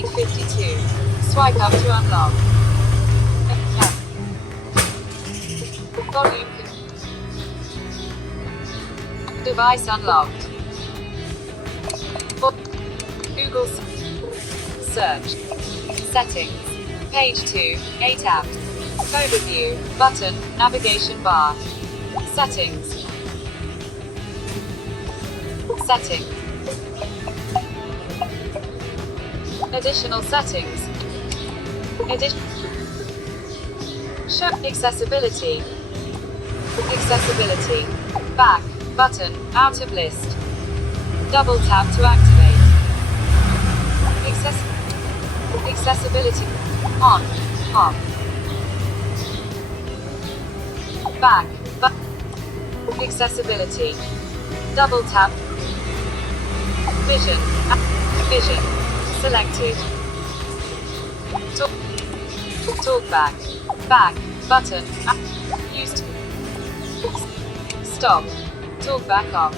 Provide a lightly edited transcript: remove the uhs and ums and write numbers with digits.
8:52. Swipe up to unlock. Volume. Device unlocked. Google search. Settings. Page 2. 8 apps. Overview. Button. Navigation bar. Settings. Settings. Additional settings. Show accessibility. Accessibility. Back. Button. Out of list. Double tap to activate. Accessibility. On. Off. Back. Accessibility. Double tap. Vision. Vision. Selected. TalkBack. Back. Button. Used. Stop. TalkBack off.